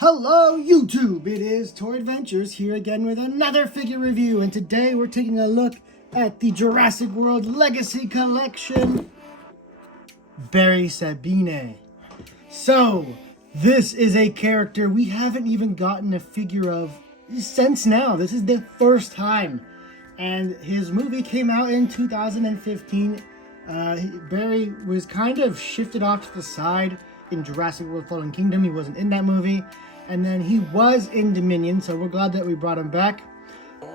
Hello YouTube, it is Toy Adventures here again with another figure review, and today we're taking a look at the Jurassic World Legacy Collection, Sembène. So, this is a character we haven't even gotten a figure of since now. This is the first time, and his movie came out in 2015. Barry was kind of shifted off to the side in Jurassic World Fallen Kingdom. He wasn't in that movie. And then he was in Dominion, so we're glad that we brought him back.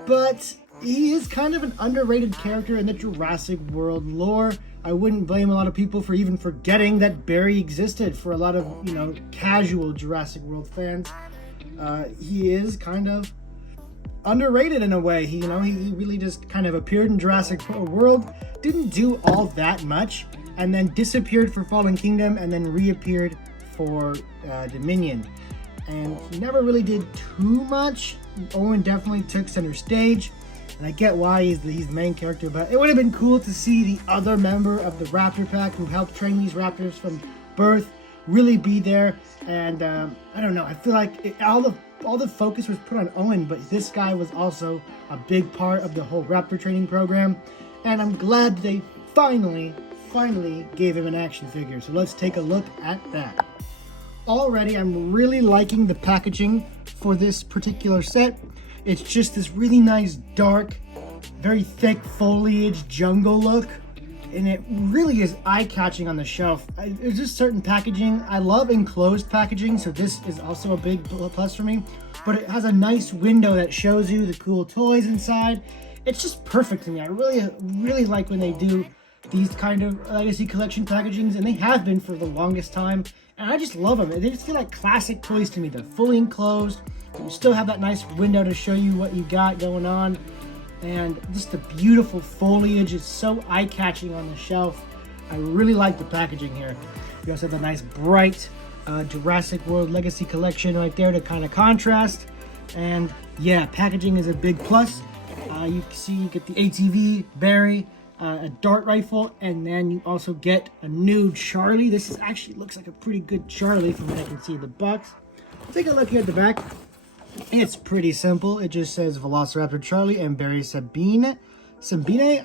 But he is kind of an underrated character in the Jurassic World lore. I wouldn't blame a lot of people for even forgetting that Barry existed for a lot of, casual Jurassic World fans. He is kind of underrated in a way. He really just kind of appeared in Jurassic World, didn't do all that much, and then disappeared for Fallen Kingdom, and then reappeared for Dominion. And he never really did too much. Owen definitely took center stage, and I get why he's the main character, but it would have been cool to see the other member of the Raptor pack who helped train these raptors from birth really be there. And I don't know, I feel like all the focus was put on Owen, but this guy was also a big part of the whole raptor training program, and I'm glad they finally gave him an action figure. So let's take a look at that. Already, I'm really liking the packaging for this particular set. It's just this really nice, dark, very thick foliage jungle look, and it really is eye-catching on the shelf. There's just certain packaging. I love enclosed packaging, so this is also a big plus for me, but it has a nice window that shows you the cool toys inside. It's just perfect to me. I really like when they do these kind of Legacy Collection packagings, and they have been for the longest time. And I just love them. They just feel like classic toys to me. They're fully enclosed. You still have that nice window to show you what you got going on. And just the beautiful foliage is so eye-catching on the shelf. I really like the packaging here. You also have the nice bright Jurassic World Legacy Collection right there to kind of contrast. And yeah, packaging is a big plus. You can see you get the ATV, Barry, a dart rifle, and then you also get a new Charlie. This is actually looks like a pretty good Charlie from what I can see in the box. Take a look here at the back. It's pretty simple. It just says Velociraptor Charlie and Barry Sembène.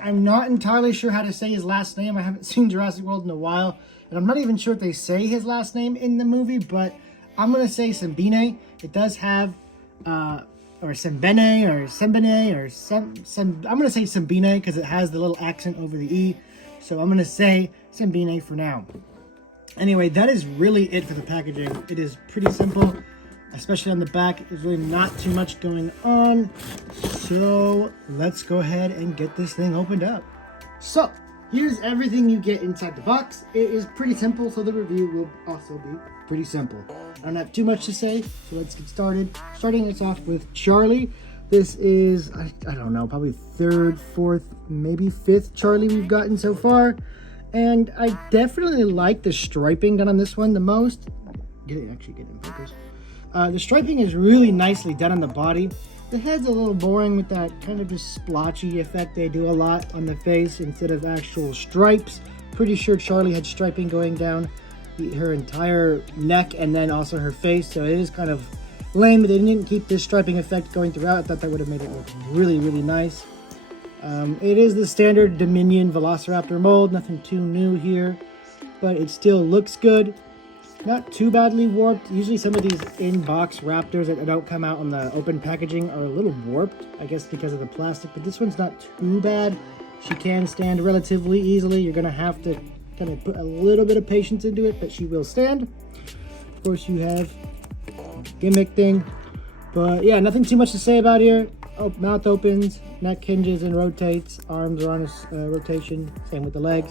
I'm not entirely sure how to say his last name. I haven't seen Jurassic World in a while, and I'm not even sure if they say his last name in the movie, but I'm going to say Sembène. It does have or Sembène, I'm going to say Sembène because it has the little accent over the E. So I'm going to say Sembène for now. Anyway, that is really it for the packaging. It is pretty simple, especially on the back. There's really not too much going on. So let's go ahead and get this thing opened up. So here's everything you get inside the box. It is pretty simple, so the review will also be pretty simple. I don't have too much to say, so let's get started. Starting us off with Charlie. This is, I don't know, probably third, fourth, maybe fifth Charlie we've gotten so far. And I definitely like the striping done on this one the most. Actually get in focus. The striping is really nicely done on the body. The head's a little boring with that kind of just splotchy effect they do a lot on the face instead of actual stripes. Pretty sure Charlie had striping going down her entire neck and then also her face, so it is kind of lame that they didn't keep this striping effect going throughout. I thought that would have made it look really nice. It is the standard Dominion Velociraptor mold, nothing too new here, but it still looks good. Not too badly warped. Usually some of these in-box Raptors that don't come out on the open packaging are a little warped, I guess because of the plastic, but this one's not too bad. She can stand relatively easily. You're going to have to kind of put a little bit of patience into it, but she will stand. Of course, you have gimmick thing, but yeah, nothing too much to say about here. Oh, mouth opens, neck hinges and rotates, arms are on a rotation, same with the legs.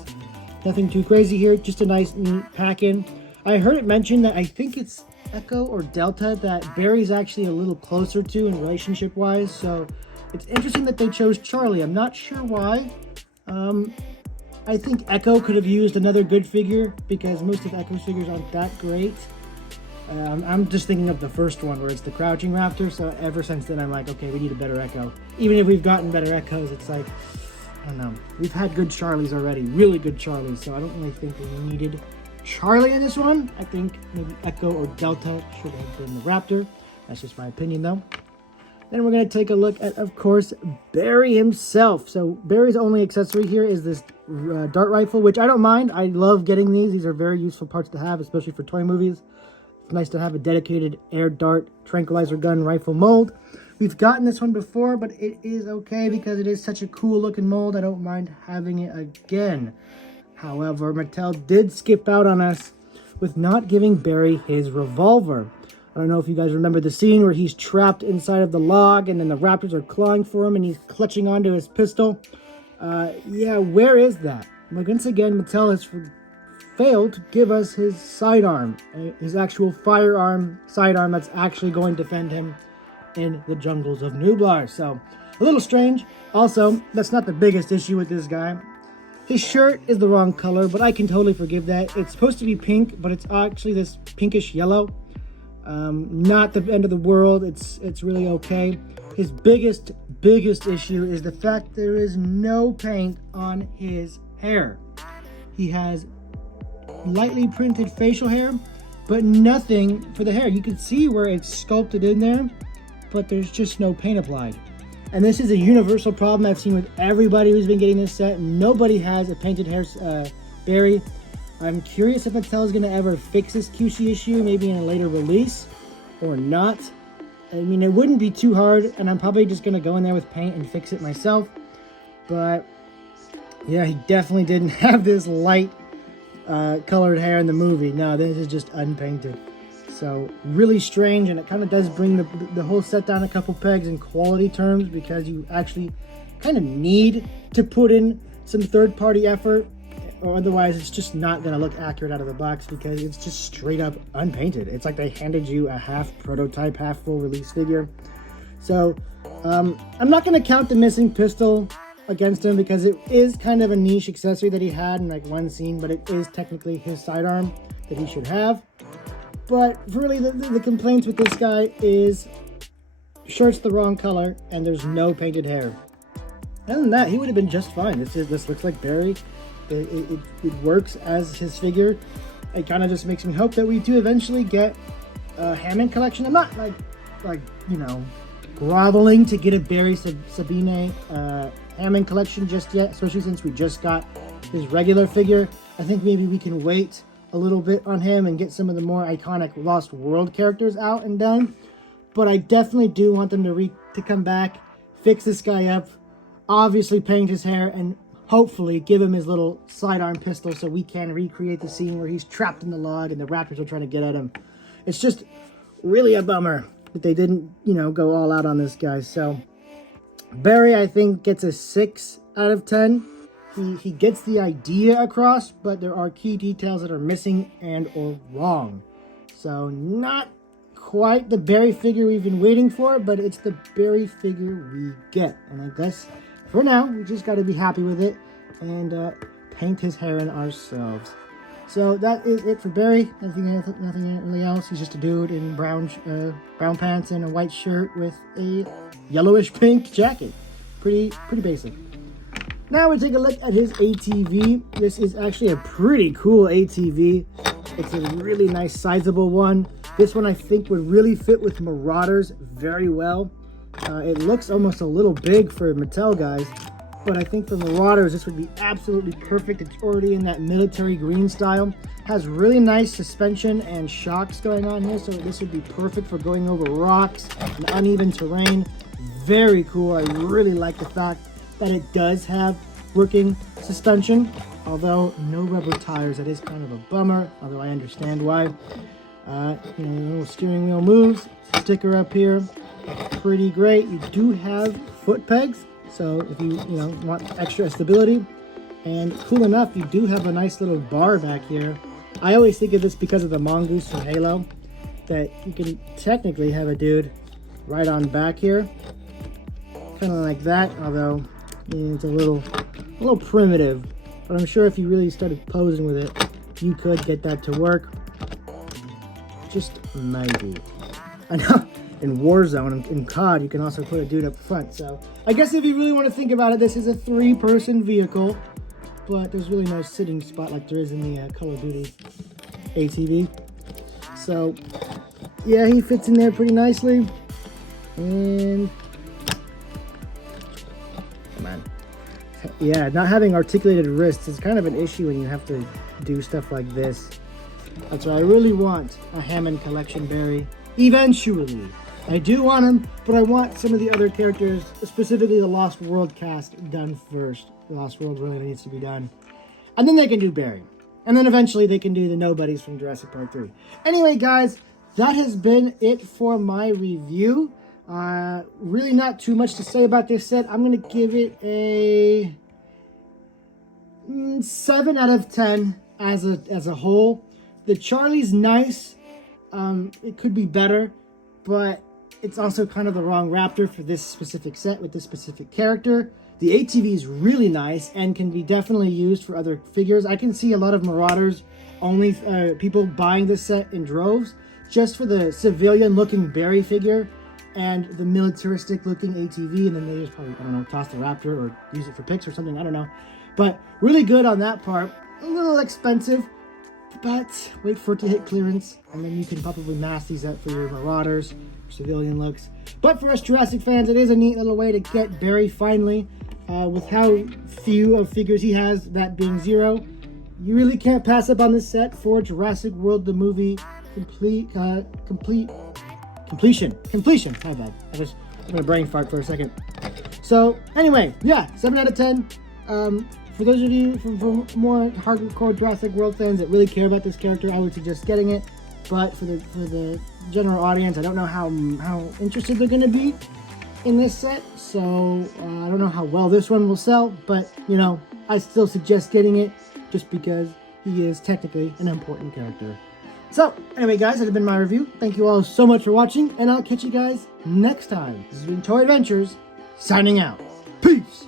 Nothing too crazy here, just a nice neat pack-in. I heard it mentioned that I think it's Echo or Delta that Barry's actually a little closer to in relationship wise, so it's interesting that they chose Charlie. I'm not sure why. I think Echo could have used another good figure because most of Echo's figures aren't that great. I'm just thinking of the first one where it's the crouching raptor, so ever since then I'm like, okay, we need a better Echo. Even if we've gotten better Echoes, it's like, I don't know. We've had good Charlies already, really good Charlies, so I don't really think we needed Charlie in this one. I think maybe Echo or Delta should have been the Raptor. That's just my opinion, though. Then we're going to take a look at, of course, Barry himself. So Barry's only accessory here is this dart rifle, which I don't mind. I love getting these. These are very useful parts to have, especially for toy movies. It's nice to have a dedicated air dart tranquilizer gun rifle mold. We've gotten this one before, but it is okay because it is such a cool looking mold. I don't mind having it again. However, Mattel did skip out on us with not giving Barry his revolver. I don't know if you guys remember the scene where he's trapped inside of the log and then the raptors are clawing for him and he's clutching onto his pistol. Yeah, where is that? Once again, Mattel has failed to give us his sidearm, his actual firearm sidearm that's actually going to defend him in the jungles of Nublar. So, a little strange. Also, that's not the biggest issue with this guy. His shirt is the wrong color, but I can totally forgive that. It's supposed to be pink, but it's actually this pinkish yellow. Not the end of the world. It's really okay. His biggest issue is the fact there is no paint on his hair. He has lightly printed facial hair, but nothing for the hair. You can see where it's sculpted in there, but there's just no paint applied. And this is a universal problem I've seen with everybody who's been getting this set. Nobody has a painted hair Barry. I'm curious if Mattel is going to ever fix this QC issue, maybe in a later release, or not. I mean, it wouldn't be too hard, and I'm probably just going to go in there with paint and fix it myself. But, yeah, he definitely didn't have this light colored hair in the movie. No, this is just unpainted. So, really strange, and it kind of does bring the whole set down a couple pegs in quality terms, because you actually kind of need to put in some third-party effort, or otherwise it's just not going to look accurate out of the box because it's just straight up unpainted. It's like they handed you a half prototype, half full release figure. So I'm not going to count the missing pistol against him because it is kind of a niche accessory that he had in like one scene, but it is technically his sidearm that he should have. But really the complaints with this guy is shirt's the wrong color and there's no painted hair. Other than that, he would have been just fine. This looks like Barry. It works as his figure. It kind of just makes me hope that we do eventually get a Hammond collection. I'm not like you know, groveling to get a Barry Sembène Hammond collection just yet, especially since we just got his regular figure. I think maybe we can wait a little bit on him and get some of the more iconic Lost World characters out and done. But I definitely do want them to come back, fix this guy up, obviously paint his hair, and hopefully give him his little sidearm pistol so we can recreate the scene where he's trapped in the log and the raptors are trying to get at him. It's just really a bummer that they didn't, you know, go all out on this guy. So Barry, I think, gets a 6 out of 10. He gets the idea across, but there are key details that are missing and or wrong. So not quite the Barry figure we've been waiting for, but it's the Barry figure we get. And I guess for now, we just got to be happy with it and paint his hair in ourselves. So that is it for Barry. Nothing really else. He's just a dude in brown pants and a white shirt with a yellowish pink jacket. Pretty basic. Now we take a look at his ATV. This is actually a pretty cool ATV. It's a really nice sizable one. This one I think would really fit with Marauders very well. It looks almost a little big for Mattel guys, but I think for Marauders this would be absolutely perfect. It's already in that military green style. Has really nice suspension and shocks going on here, so this would be perfect for going over rocks and uneven terrain. Very cool. I really like the fact that it does have working suspension, although no rubber tires. That is kind of a bummer, although I understand why. You know, the little steering wheel moves. Sticker up here. Pretty great. You do have foot pegs, so if you want extra stability. And cool enough, you do have a nice little bar back here. I always think of this because of the mongoose from Halo, that you can technically have a dude right on back here, kind of like that, although it's a little primitive. But I'm sure if you really started posing with it, you could get that to work. Just maybe. I know in Warzone, in COD, you can also put a dude up front. So I guess if you really want to think about it, this is a 3-person vehicle, but there's really no sitting spot like there is in the Call of Duty ATV. So, yeah, he fits in there pretty nicely. And come on. Yeah, not having articulated wrists is kind of an issue when you have to do stuff like this. That's why I really want a Hammond collection berry. Eventually. I do want him, but I want some of the other characters, specifically the Lost World cast, done first. The Lost World really needs to be done. And then they can do Barry. And then eventually they can do the nobodies from Jurassic Park 3. Anyway, guys, that has been it for my review. Really not too much to say about this set. I'm going to give it a 7 out of 10 as a whole. The Charlie's nice. It could be better, but it's also kind of the wrong Raptor for this specific set with this specific character. The ATV is really nice and can be definitely used for other figures. I can see a lot of Marauders, only people buying this set in droves, just for the civilian-looking Barry figure and the militaristic-looking ATV, and then they just probably, I don't know, toss the Raptor or use it for picks or something, I don't know. But really good on that part. A little expensive, but wait for it to hit clearance, and then you can probably mass these up for your Marauders, civilian looks. But for us Jurassic fans, it is a neat little way to get Barry finally, with how few of figures he has, that being 0. You really can't pass up on this set for Jurassic World, the movie completion. My bad. I'm gonna brain fart for a second. So anyway, yeah, 7 out of 10. For those of you from more hardcore Jurassic World fans that really care about this character, I would suggest getting it. But for the general audience, I don't know how interested they're going to be in this set. So I don't know how well this one will sell. But, you know, I still suggest getting it just because he is technically an important character. So anyway, guys, that has been my review. Thank you all so much for watching, and I'll catch you guys next time. This has been Toy Adventures, signing out. Peace!